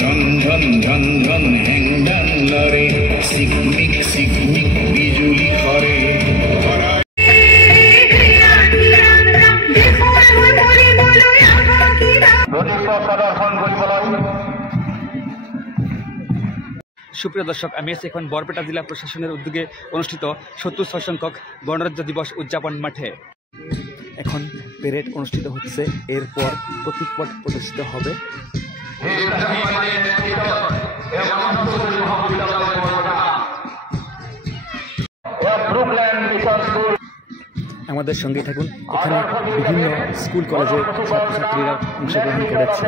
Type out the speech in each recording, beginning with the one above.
ঝন ঝন ঝন ঝন হ্যাংডাং লরে সিকমিক সিকমিক বিজুলি করে সুপ্রিয় দর্শক, আমি আছি এখন বরপেটা জেলা প্রশাসনের উদ্যোগে অনুষ্ঠিত ৭৬ সংখ্যক গণরাজ্য দিবস উদযাপন মাঠে। এখন প্যারেড অনুষ্ঠিত হচ্ছে, এরপর প্রতীক পট প্রদর্শিত হবে। আমাদের সঙ্গে থাকুন। এখানে বিভিন্ন স্কুল কলেজের ছাত্রছাত্রীরা অংশগ্রহণ করেছে।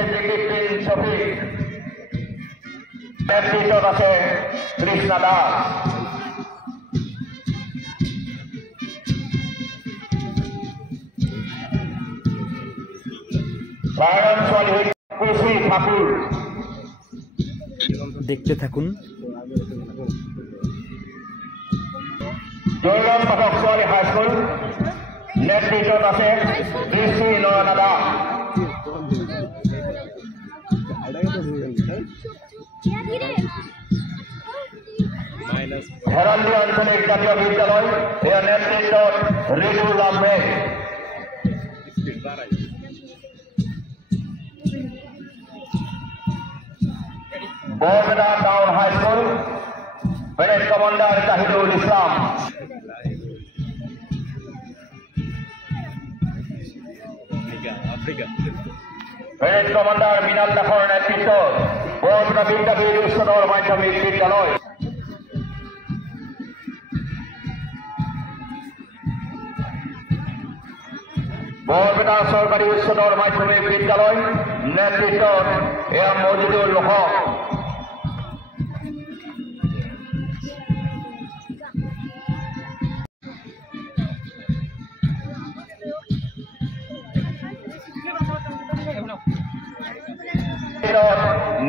দেখতে থাকুন। জয়রাম পাঠক ছোৱালী হাইস্কুল নেতৃত্বত আছে কৃষি নয়না দাস। হেৰান্দি আঞ্চলিক জাতীয় বিদ্যালয় এৰ নেতৃত্বত Rijul Ahmed. Barpeta town high school parade commander Jahidul Islam. Parade commander Minal দাসেৰ নেতৃত্বত বৰপেটা বিদ্যাপীঠ উচ্চতৰ মাধ্যমিক বিদ্যালয়। বৰপেটা চৰকাৰী উচ্চতৰ মাধ্যমিক বিদ্যালয় নেতৃত্বত এয়া মজিদুল হক।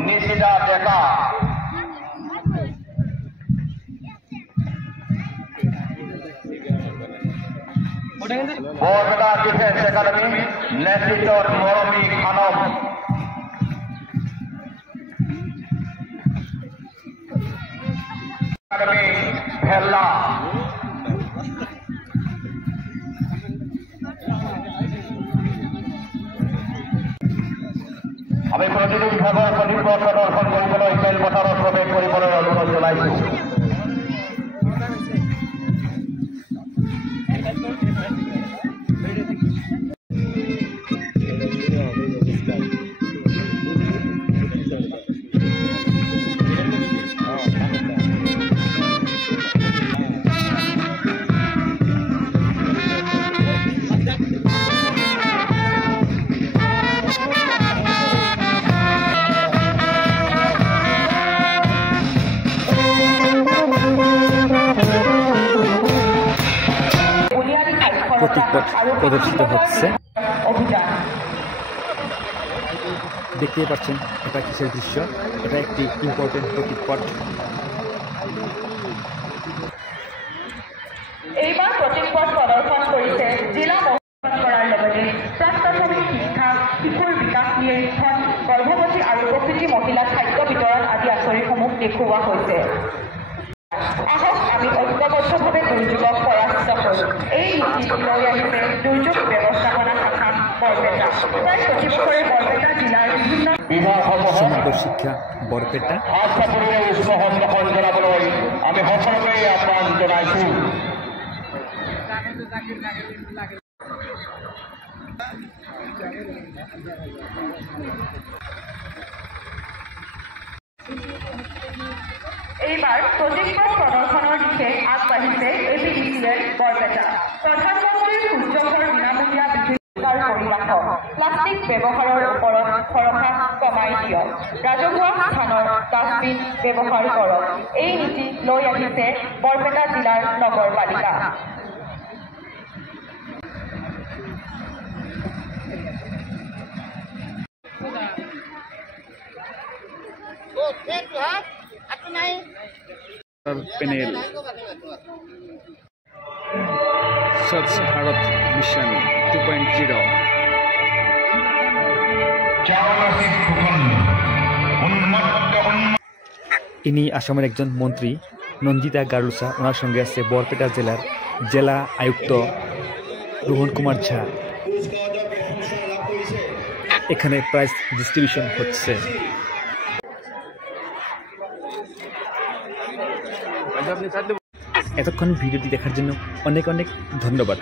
নিশিদা ডেকা। বৰপেটা ডিফেন্স একাডেমি নেতৃত্বত মৰমী খানম। একাডেমি ভেল্লা। আমি প্ৰতিটো বিভাগৰ সঠিক প্ৰদৰ্শন কৰিবলৈ খেলপথাৰত প্ৰৱেশ কৰিবলৈ অনুৰোধ জনাইছো। প্ৰতীকপট প্ৰদৰ্শিত হচ্ছে। দেখতেই পাচ্ছেন এটা কিসেৰ দৃশ্য। এটা একটি ইম্পৰ্টেন্ট প্ৰতীকপট। এইবাৰ প্ৰতীকপট প্ৰদৰ্শন কৰিছে জিলা কৰাৰ লগতে প্ৰাক-প্ৰাথমিক শিক্ষা, শিশুৰ বিকাশ নিৰীক্ষণ, গৰ্ভৱতী আৰু প্ৰসূতি মহিলাক খাদ্য বিতৰণ আদি আঁচনিসমূহ দেখুওৱা হৈছে। আহক আমি ঐক্যবদ্ধভাৱে দুৰ্যোগক পৰাস্ত কৰোঁ। এই নীতি লৈ আহিছে দুৰ্যোগ ব্যৱস্থাপনা শাখা বৰপেটা। প্ৰায় প্ৰতি বছৰে বৰপেটা জিলাৰ বিভিন্ন সমগ্ৰ শিক্ষা বৰপেটা সংৰক্ষণ জনাবলৈ আমি সকলোকে আহ্বান জনাইছো। এইবাৰ প্ৰতীকপট প্ৰদৰ্শনৰ দিশে আগবাঢ়িছে APDCL বৰপেটা। প্ৰধানমন্ত্ৰীৰ সূৰ্যঘৰ বিনামূলীয়া বিদ্যুৎ পৰিমাণ প্লাষ্টিক ব্যৱহাৰৰ ওপৰত ভৰসা কমাই দিয়ক। ৰাজহুৱা স্থানৰ ডাষ্টবিন ব্যৱহাৰ কৰক। এই নীতি লৈ আহিছে বৰপেটা জিলাৰ নগৰপালিকা। প্যানেল স্বচ্ছ ভারত মিশন 2.0। চাওয়ালা ফুকন ইনি আসামের একজন মন্ত্রী নন্দিতা গারুসা, ওনার সঙ্গে আছে বরপেটা জেলার জেলা আয়ুক্ত রোহন কুমার ঝা। এখানে প্রাইজ ডিস্ট্রিবিউশন হচ্ছে। এতক্ষণ ভিডিওটি দেখার জন্য অনেক অনেক ধন্যবাদ।